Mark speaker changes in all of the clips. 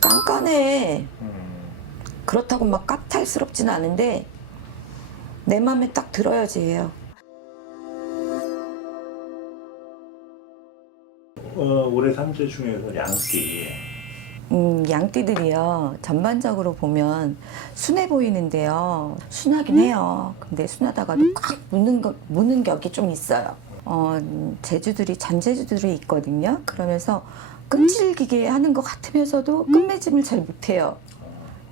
Speaker 1: 깐깐해.
Speaker 2: 음.
Speaker 1: 그렇다고 막 까탈스럽진 않은데 내 맘에 딱 들어야지 해요.
Speaker 2: 어, 올해 삼재 중에서 양띠.
Speaker 1: 음, 양띠들이요. 전반적으로 보면 순해 보이는데요. 순하긴 해요. 근데 순하다가도 꽉 무는 거, 무는 격이 좀 있어요. 어, 제주들이 잔제주들이 있거든요. 그러면서 끈질기게 하는 것 같으면서도 끝맺음을 잘 못해요.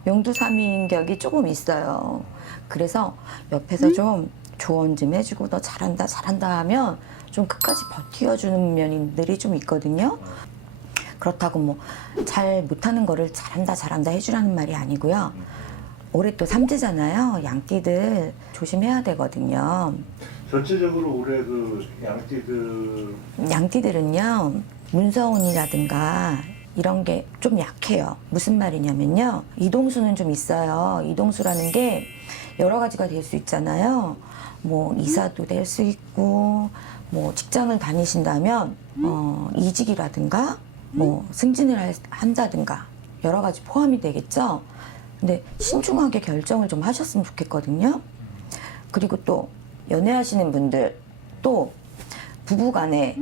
Speaker 1: 용두삼인 격이 조금 있어요. 그래서 옆에서 좀 조언 좀 해주고 너 잘한다 잘한다 하면 좀 끝까지 버티어주는 면들이 좀 있거든요. 그렇다고 뭐 잘 못하는 거를 잘한다 잘한다 해주라는 말이 아니고요. 올해 또 삼재잖아요. 양띠들 조심해야 되거든요.
Speaker 2: 전체적으로 올해 그 양띠들
Speaker 1: 양띠들은요 문서운이라든가 이런 게 좀 약해요. 무슨 말이냐면요 이동수는 좀 있어요. 이동수라는 게 여러 가지가 될 수 있잖아요. 뭐 이사도 될 수 있고 뭐 직장을 다니신다면 어, 이직이라든가 뭐 승진을 할- 한다든가 여러 가지 포함이 되겠죠. 근데 신중하게 결정을 좀 하셨으면 좋겠거든요. 그리고 또 연애하시는 분들 또 부부간에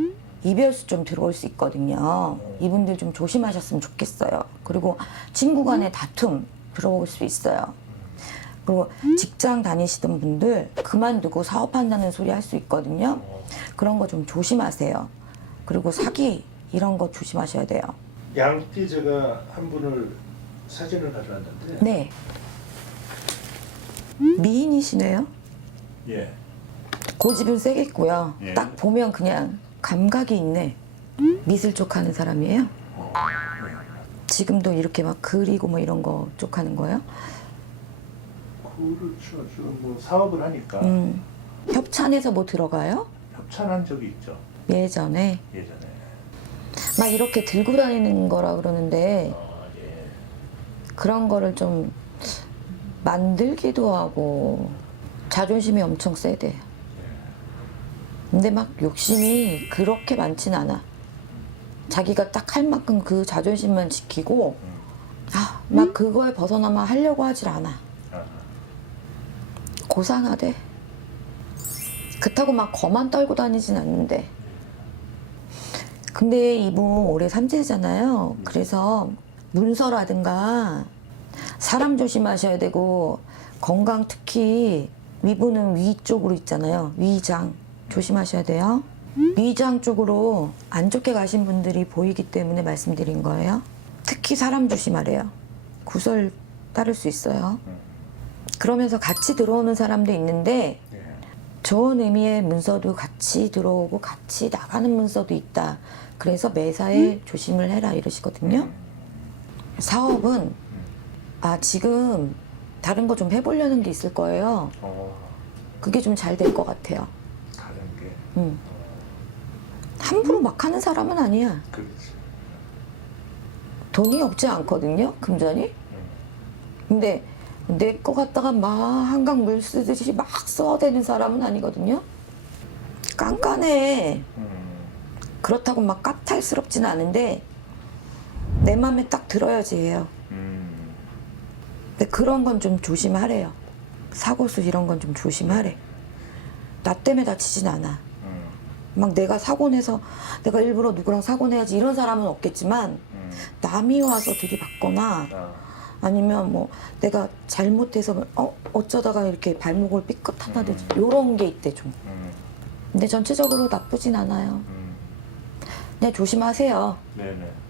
Speaker 1: 이별수 좀 들어올 수 있거든요. 이분들 좀 조심하셨으면 좋겠어요. 그리고 친구간에 다툼 들어올 수 있어요. 그리고 직장 다니시던 분들 그만두고 사업한다는 소리 할 수 있거든요. 그런 거 좀 조심하세요. 그리고 사기 이런 거 조심하셔야 돼요.
Speaker 2: 양띠 제가 한 분을 사진을 가져왔는데
Speaker 1: 네. 미인이시네요.
Speaker 2: 예.
Speaker 1: 고집은 세겠고요.
Speaker 2: 예.
Speaker 1: 딱 보면 그냥 감각이 있네. 미술 쪽 하는 사람이에요. 지금도 이렇게 막 그리고 뭐 이런 거 쪽 하는 거예요?
Speaker 2: 그렇죠. 지금 뭐 사업을 하니까
Speaker 1: 음. 협찬해서 뭐 들어가요?
Speaker 2: 협찬한 적이 있죠.
Speaker 1: 예전에
Speaker 2: 예전에.
Speaker 1: 막 이렇게 들고 다니는 거라 그러는데
Speaker 2: 어, 예.
Speaker 1: 그런 거를 좀 만들기도 하고 자존심이 엄청 세대. 근데 막 욕심이 그렇게 많진 않아. 자기가 딱 할 만큼 그 자존심만 지키고
Speaker 2: 음.
Speaker 1: 아, 막 그거에 벗어나면 하려고 하질 않아.
Speaker 2: 아,
Speaker 1: 고상하대. 그렇다고 막 거만 떨고 다니진 않는데. 근데 이분 올해 삼재잖아요. 그래서 문서라든가 사람 조심하셔야 되고 건강 특히 위부는 위 쪽으로 있잖아요. 위장 조심하셔야 돼요. 위장 쪽으로 안 좋게 가신 분들이 보이기 때문에 말씀드린 거예요. 특히 사람 조심하래요. 구설 따를 수 있어요. 그러면서 같이 들어오는 사람도 있는데
Speaker 2: 예.
Speaker 1: 좋은 의미의 문서도 같이 들어오고 같이 나가는 문서도 있다. 그래서 매사에 조심을 해라 이러시거든요. 사업은 아 지금 다른 거 좀 해보려는 게 있을 거예요.
Speaker 2: 어,
Speaker 1: 그게 좀 잘 될 것 같아요. 함부로 막 하는 사람은 아니야.
Speaker 2: 그렇지.
Speaker 1: 돈이 없지 않거든요. 금전이. 근데 내 거 갖다가 막 한강 물 쓰듯이 막 써대는 사람은 아니거든요. 깐깐해.
Speaker 2: 음.
Speaker 1: 그렇다고 막 까탈스럽진 않은데 내 맘에 딱 들어야지 해요.
Speaker 2: 음.
Speaker 1: 근데 그런 건 좀 조심하래요. 사고수 이런 건 좀 조심하래. 나 때문에 다치진 않아.
Speaker 2: 음.
Speaker 1: 막 내가 사고 내서 내가 일부러 누구랑 사고 내야지 이런 사람은 없겠지만
Speaker 2: 음.
Speaker 1: 남이 와서 들이받거나
Speaker 2: 아,
Speaker 1: 아니면 뭐 내가 잘못해서 어 어쩌다가 이렇게 발목을 삐끗하다든지
Speaker 2: 음.
Speaker 1: 이런 게 있대 좀.
Speaker 2: 음.
Speaker 1: 근데 전체적으로 나쁘진 않아요.
Speaker 2: 음.
Speaker 1: 그냥 조심하세요.
Speaker 2: 네네.